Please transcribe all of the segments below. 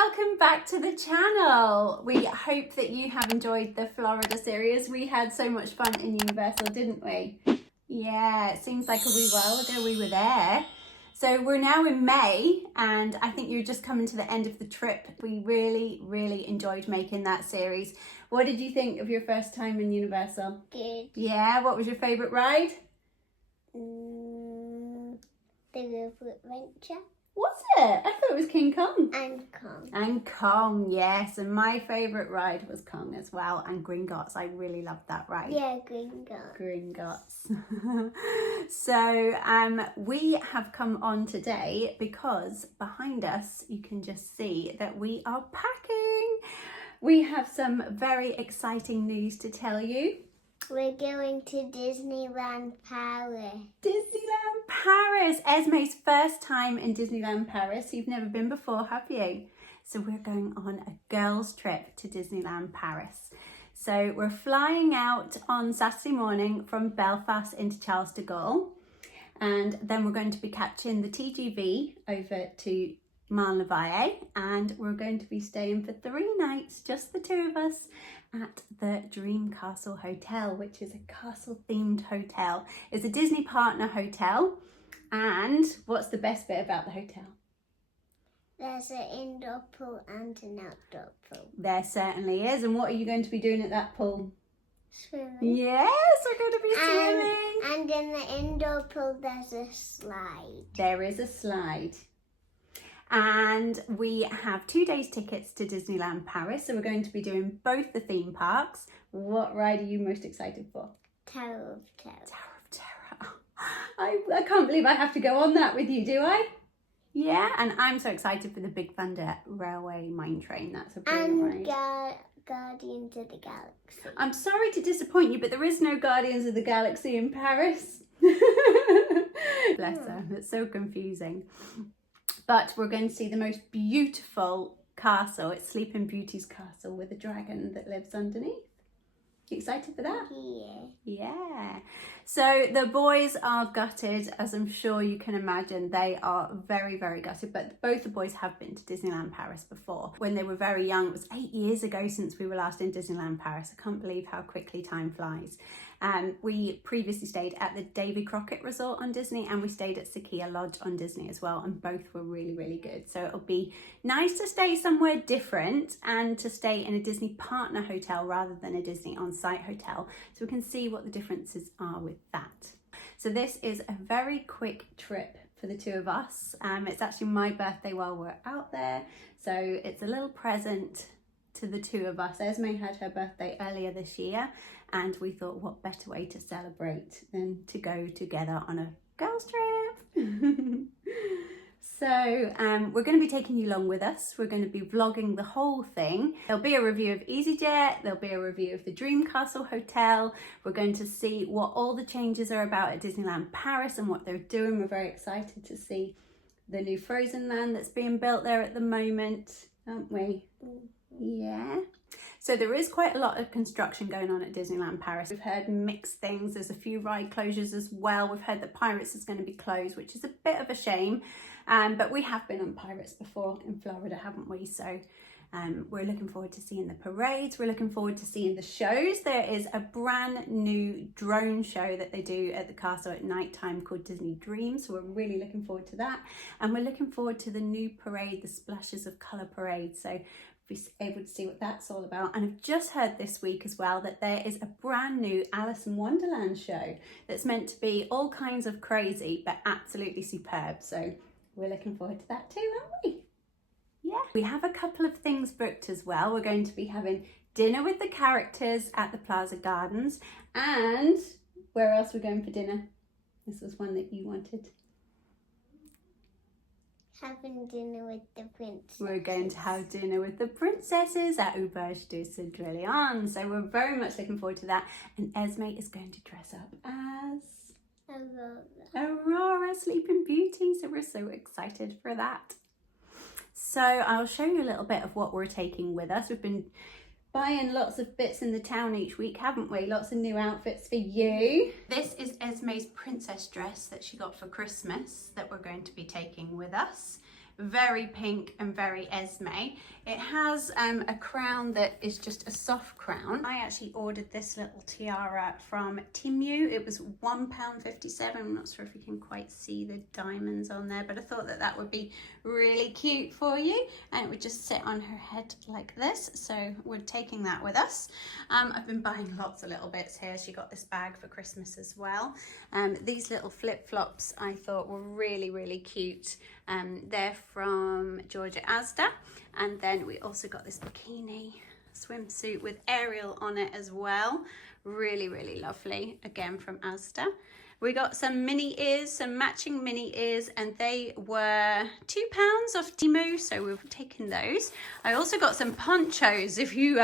welcome back to the channel. We hope that you have enjoyed the Florida series. We had so much fun in Universal, didn't we? Yeah, it seems like a wee while ago we were there. So we're now in May, and I think you're just coming to the end of the trip. We really enjoyed making that series. What did you think of your first time in Universal? Good. Yeah, what was your favourite ride? The River Adventure. Was it? I thought it was King Kong. And Kong. And Kong, yes. And my favourite ride was Kong as well. And Gringotts. I really loved that ride. Yeah, Gringotts. Gringotts. So we have come on today because behind us you can just see that we are packing. We have some very exciting news to tell you. We're going to Disneyland Paris. Disneyland Paris! Esme's first time in Disneyland Paris. You've never been before, have you? So we're going on a girls' trip to Disneyland Paris. So we're flying out on Saturday morning from Belfast into Charles de Gaulle. And then we're going to be catching the TGV over to Marne-la-Vallée. And we're going to be staying for 3 nights, just the two of us, at the Dream Castle Hotel, which is a castle-themed hotel. It's a Disney partner hotel. And what's the best bit about the hotel? There's an indoor pool and an outdoor pool. There certainly is. And what are you going to be doing at that pool? Swimming. Yes, we're going to be swimming. And in the indoor pool, there's a slide. There is a slide. And we have 2 days tickets to Disneyland Paris. So we're going to be doing both the theme parks. What ride are you most excited for? Tower of Terror. Tower of Terror. I can't believe I have to go on that with you, do I? Yeah, and I'm so excited for the Big Thunder Railway Mine Train. That's a brilliant ride. Guardians of the Galaxy. I'm sorry to disappoint you, but there is no Guardians of the Galaxy in Paris. Bless her, it's so confusing. But we're going to see the most beautiful castle. It's Sleeping Beauty's castle with a dragon that lives underneath. You excited for that? Yeah. Yeah. So the boys are gutted, as I'm sure you can imagine. They are very gutted, but both the boys have been to Disneyland Paris before. When they were very young, it was 8 years ago since we were last in Disneyland Paris. I can't believe how quickly time flies. We previously stayed at the Davy Crockett Resort on Disney, and we stayed at Sakia Lodge on Disney as well, and both were really good. So it'll be nice to stay somewhere different and to stay in a Disney partner hotel rather than a Disney on-site hotel, so we can see what the differences are with that. So this is a very quick trip for the two of us. It's actually my birthday while we're out there, so it's a little present to the two of us. Esme had her birthday earlier this year, and we thought what better way to celebrate than to go together on a girls trip. So we're going to be taking you along with us. We're going to be vlogging the whole thing. There'll be a review of EasyJet, there'll be a review of the Dream Castle Hotel. We're going to see what all the changes are about at Disneyland Paris and what they're doing. We're very excited to see the new Frozen land that's being built there at the moment, aren't we? Yeah. So there is quite a lot of construction going on at Disneyland Paris. We've heard mixed things. There's a few ride closures as well. We've heard that Pirates is going to be closed, which is a bit of a shame. But we have been on Pirates before in Florida, haven't we? So we're looking forward to seeing the parades. We're looking forward to seeing the shows. There is a brand new drone show that they do at the castle at night time called Disney Dreams. So we're really looking forward to that. And we're looking forward to the new parade, the Splashes of Colour parade. So be able to see what that's all about. And I've just heard this week as well that there is a brand new Alice in Wonderland show that's meant to be all kinds of crazy but absolutely superb. So we're looking forward to that too, aren't we? Yeah. We have a couple of things booked as well. We're going to be having dinner with the characters at the Plaza Gardens. And where else are we going for dinner? This was one that you wanted. Having dinner with the princesses. We're going to have dinner with the princesses at Auberge du Cendrillon. So we're very much looking forward to that. And Esme is going to dress up as Aurora, Sleeping Beauty. So we're so excited for that. So I'll show you a little bit of what we're taking with us. We've been buying lots of bits in the town each week, haven't we? Lots of new outfits for you. This is Esme's princess dress that she got for Christmas that we're going to be taking with us. very pink and very Esme. It has a crown that is just a soft crown. I actually ordered this little tiara from Temu. It was £1.57. I'm not sure if you can quite see the diamonds on there, but I thought that that would be really cute for you, and it would just sit on her head like this. So we're taking that with us. I've been buying lots of little bits here. She got this bag for Christmas as well. These little flip-flops I thought were really, really cute. They're from Georgia Asda. And then we also got this bikini swimsuit with Ariel on it as well. Really, really lovely. Again, from Asda. We got some mini ears, some matching mini ears, and they were £2 off Temu, so we've taken those. I also got some ponchos. If you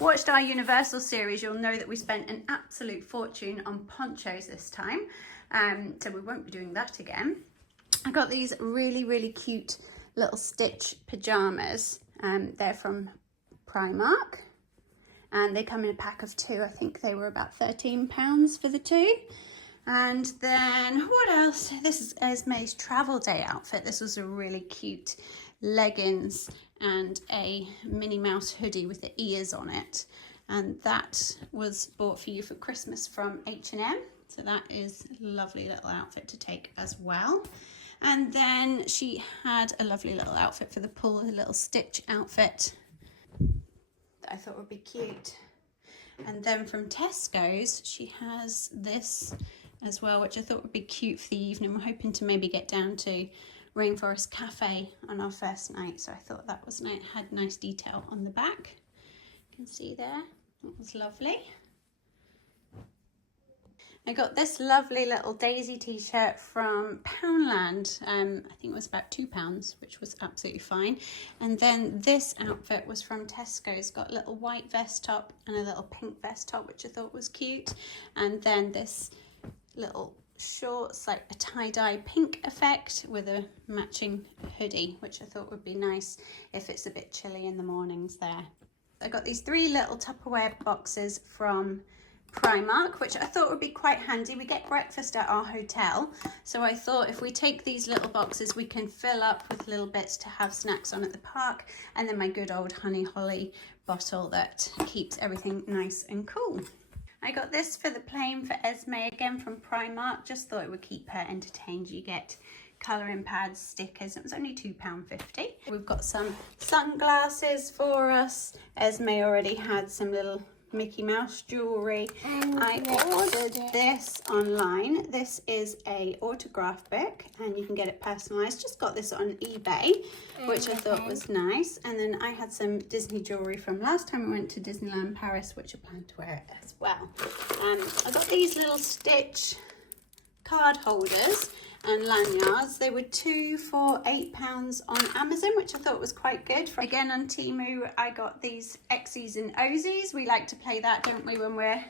watched our Universal series, you'll know that we spent an absolute fortune on ponchos this time. So we won't be doing that again. I got these really, really cute little stitch pajamas. They're from Primark, and they come in a pack of 2. I think they were about £13 for the 2. And then what else? This is Esme's travel day outfit. This was a really cute leggings and a Minnie Mouse hoodie with the ears on it, and that was bought for you for Christmas from H&M. So that is a lovely little outfit to take as well. And then she had a lovely little outfit for the pool, a little stitch outfit that I thought would be cute. And then from Tesco's, she has this as well, which I thought would be cute for the evening. We're hoping to maybe get down to Rainforest Cafe on our first night, so I thought that was nice. It had nice detail on the back. You can see there, that was lovely. I got this lovely little Daisy t-shirt from Poundland. I think it was about £2, which was absolutely fine. And then this outfit was from Tesco's. Got a little white vest top and a little pink vest top, which I thought was cute. And then this little shorts, like a tie-dye pink effect with a matching hoodie, which I thought would be nice if it's a bit chilly in the mornings there. I got these 3 little Tupperware boxes from Primark, which I thought would be quite handy. We get breakfast at our hotel, so I thought if we take these little boxes we can fill up with little bits to have snacks on at the park, and then my good old honey holly bottle that keeps everything nice and cool. I got this for the plane for Esme, again from Primark. Just thought it would keep her entertained. You get colouring pads, stickers. It was only £2.50. We've got some sunglasses for us. Esme already had some little Mickey Mouse jewellery. I ordered this online. This is a autograph book, and you can get it personalised. Just got this on eBay, which I thought was nice. And then I had some Disney jewellery from last time we went to Disneyland Paris, which I plan to wear it as well. I got these little Stitch card holders and lanyards. They were 2 for £8 on Amazon, which I thought was quite good. Again on Temu, I got these X's and O's. We like to play that, don't we, when we're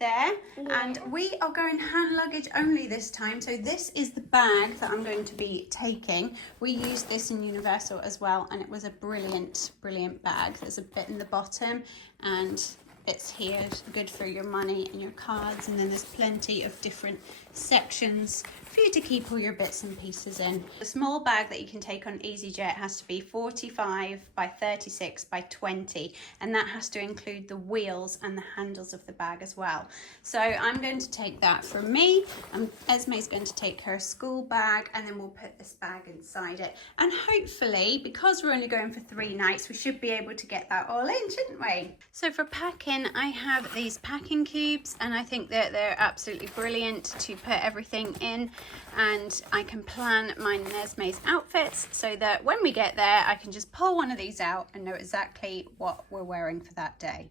there? Yeah. And we are going hand luggage only this time. So this is the bag that I'm going to be taking. We used this in Universal as well, and it was a brilliant, brilliant bag. There's a bit in the bottom, and it's here, good for your money and your cards, and then there's plenty of different sections for you to keep all your bits and pieces in. The small bag that you can take on EasyJet has to be 45 by 36 by 20, and that has to include the wheels and the handles of the bag as well. So I'm going to take that for me, and Esme's going to take her school bag, and then we'll put this bag inside it. And hopefully, because we're only going for 3 nights, we should be able to get that all in, shouldn't we? So for packing, I have these packing cubes, and I think that they're absolutely brilliant to put everything in, and I can plan mine and Esme's outfits so that when we get there I can just pull one of these out and know exactly what we're wearing for that day.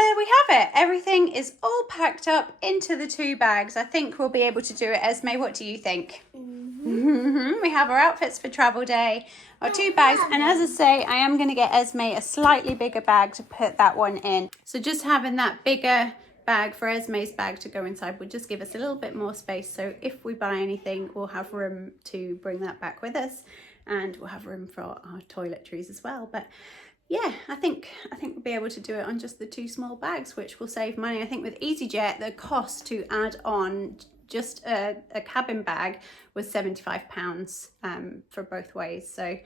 There we have it. Everything is all packed up into the 2 bags. I think we'll be able to do it. Esme, what do you think? Mm-hmm. We have our outfits for travel day, our 2 bags, and as I say, I am going to get Esme a slightly bigger bag to put that one in. So just having that bigger bag for Esme's bag to go inside will just give us a little bit more space, so if we buy anything we'll have room to bring that back with us, and we'll have room for our toiletries as well. But yeah, I think we'll be able to do it on just the 2 small bags, which will save money. I think with EasyJet the cost to add on just a cabin bag was £75 for both ways. So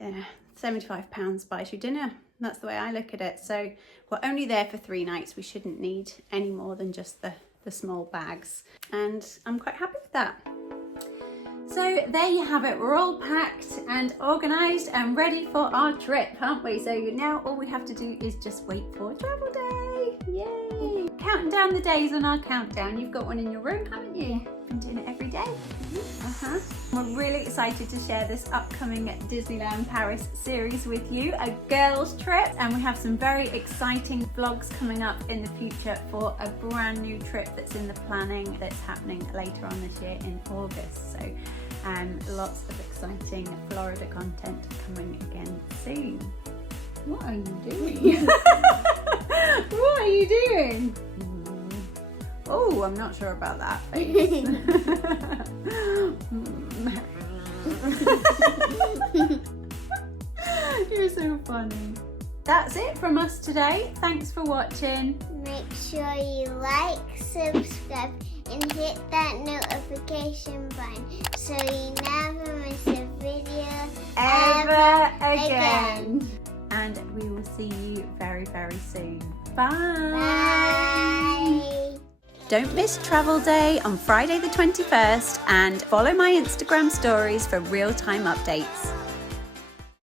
£75 buys you dinner. That's the way I look at it. So we're only there for 3 nights. We shouldn't need any more than just the small bags. And I'm quite happy with that. So there you have it. We're all packed and organised and ready for our trip, aren't we? So now all we have to do is just wait for travel day. Yay! Counting down the days on our countdown. You've got one in your room, haven't you? Yeah. Been doing it every day. We're really excited to share this upcoming Disneyland Paris series with you, a girls trip, and we have some very exciting vlogs coming up in the future for a brand new trip that's in the planning that's happening later on this year in August. So lots of exciting Florida content coming again soon. What are you doing? What are you doing? Oh, I'm not sure about that face. You're so funny. That's it from us today. Thanks for watching. Make sure you like, subscribe, and hit that notification button so you never miss a video Ever again. And we will see you very, very soon. Bye. Bye. Don't miss Travel Day on Friday the 21st, and follow my Instagram stories for real-time updates.